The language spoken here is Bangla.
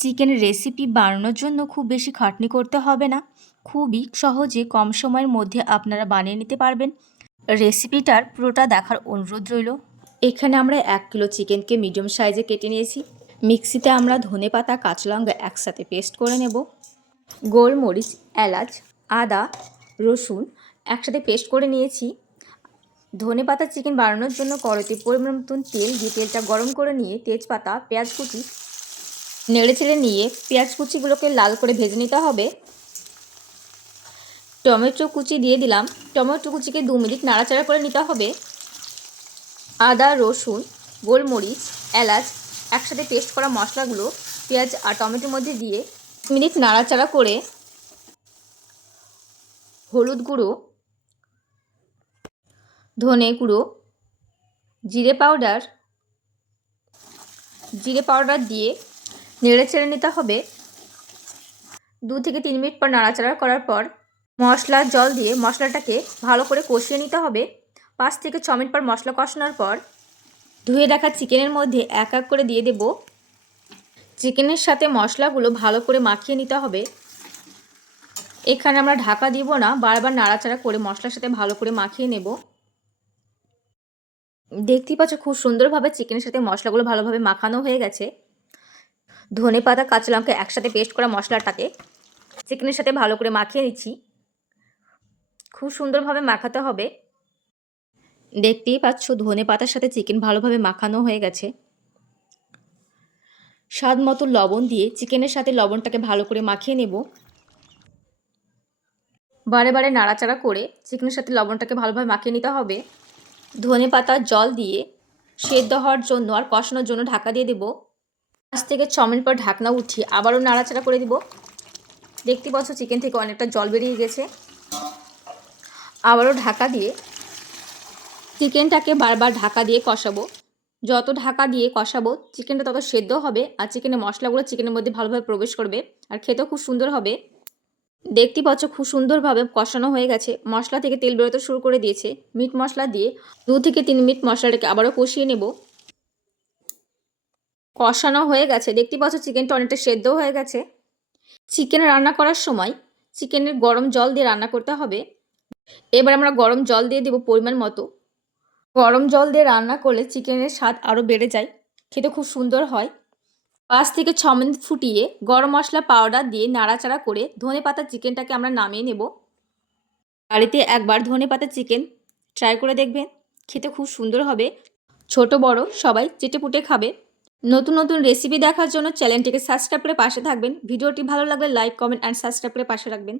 চিকেন রেসিপি বানানোর জন্য খুব বেশি খাটনি করতে হবে না। খুবই সহজে কম সময়ের মধ্যে আপনারা বানিয়ে নিতে পারবেন। রেসিপিটার পুরোটা দেখার অনুরোধ রইল। এখানে আমরা এক কিলো চিকেনকে মিডিয়াম সাইজে কেটে নিয়েছি। মিক্সিতে আমরা ধনে পাতা, কাঁচা লঙ্কা একসাথে পেস্ট করে নেব। গোলমরিচ, এলাচ, আদা, রসুন একসাথে পেস্ট করে নিয়েছি। ধনে পাতা চিকেন বানানোর জন্য কড়াইতে পরিমাণ মতন তেল দিয়ে তেলটা গরম করে নিয়ে তেজপাতা, পেঁয়াজ কুচি নেড়ে চেড়ে নিয়ে পেঁয়াজ কুচিগুলোকে লাল করে ভেজে নিতে হবে। টমেটো কুচি দিয়ে দিলাম। টমেটো কুচিকে দু মিনিট নাড়াচাড়া করে নিতে হবে। আদা, রসুন, গোলমরিচ, এলাচ একসাথে পেস্ট করা মশলাগুলো পেঁয়াজ আর টমেটোর মধ্যে দিয়ে মিনিট নাড়াচাড়া করে হলুদ গুঁড়ো, ধনে গুঁড়ো, জিরে পাউডার জিরে পাউডার দিয়ে নেড়ে চেড়ে নিতে হবে। দু থেকে তিন মিনিট পর নাড়াচাড়া করার পর মশলার জল দিয়ে মশলাটাকে ভালো করে কষিয়ে নিতে হবে। পাঁচ থেকে ছ মিনিট পর মশলা কষানোর পর ধুয়ে রাখা চিকেনের মধ্যে এক এক করে দিয়ে দেব। চিকেনের সাথে মশলাগুলো ভালো করে মাখিয়ে নিতে হবে। এখানে আমরা ঢাকা দিব না, বারবার নাড়াচাড়া করে মশলার সাথে ভালো করে মাখিয়ে নেব। দেখতেই পাচ্ছ খুব সুন্দরভাবে চিকেনের সাথে মশলাগুলো ভালোভাবে মাখানো হয়ে গেছে। ধনে পাতা, কাঁচা লঙ্কা একসাথে পেস্ট করা মশলাটাকে চিকেনের সাথে ভালো করে মাখিয়ে নিচ্ছি। খুব সুন্দরভাবে মাখাতে হবে। দেখতেই পাচ্ছ, ধনে পাতার সাথে চিকেন ভালোভাবে মাখানো হয়ে গেছে। স্বাদ মতো লবণ দিয়ে চিকেনের সাথে লবণটাকে ভালো করে মাখিয়ে নেব। বারে বারে নাড়াচাড়া করে চিকেনের সাথে লবণটাকে ভালোভাবে মাখিয়ে নিতে হবে। ধনে পাতার জল দিয়ে সেদ্ধ হওয়ার জন্য আর কষানোর জন্য ঢাকা দিয়ে দেবো। পাঁচ থেকে ছ মিনিট পর ঢাকনা উঠিয়ে আবারও নাড়াচাড়া করে দিব। দেখতে পাচ্ছ চিকেন থেকে অনেকটা জল বেরিয়ে গেছে। আবারও ঢাকা দিয়ে চিকেনটাকে বারবার ঢাকা দিয়ে কষাবো। যত ঢাকা দিয়ে কষাবো, চিকেনটা তত সেদ্ধ হবে আর চিকেনের মশলাগুলো চিকেনের মধ্যে ভালোভাবে প্রবেশ করবে আর খেতেও খুব সুন্দর হবে। দেখতে পাচ্ছ খুব সুন্দরভাবে কষানো হয়ে গেছে। মশলা থেকে তেল বেরোতে শুরু করে দিয়েছে। মিট মশলা দিয়ে দু থেকে তিন মিনিট মশলাটাকে আবারও কষিয়ে নেব। কষানো হয়ে গেছে। দেখতে পাচ্ছ চিকেনটা অনেকটা সেদ্ধ হয়ে গেছে। চিকেন রান্না করার সময় চিকেনের গরম জল দিয়ে রান্না করতে হবে। এবার আমরা গরম জল দিয়ে দেবো পরিমাণ মতো। গরম জল দিয়ে রান্না করলে চিকেনের স্বাদ আরও বেড়ে যায়। খেতে খুব সুন্দর হয়। পাঁচ থেকে ছ মিনিট ফুটিয়ে গরম মশলা পাউডার দিয়ে নাড়াচাড়া করে ধনে পাতা চিকেনটাকে আমরা নামিয়ে নেব। বাড়িতে একবার ধনে পাতা চিকেন ট্রাই করে দেখবেন। খেতে খুব সুন্দর হবে। ছোট, বড় সবাই চেটে পুটে খাবে। নতুন নতুন রেসিপি দেখার জন্য চ্যানেলটিকে সাবস্ক্রাইব করে পাশে থাকবেন। ভিডিওটি ভালো লাগলে লাইক কমেন্ট অ্যান্ড সাবস্ক্রাইব করে পাশে রাখবেন।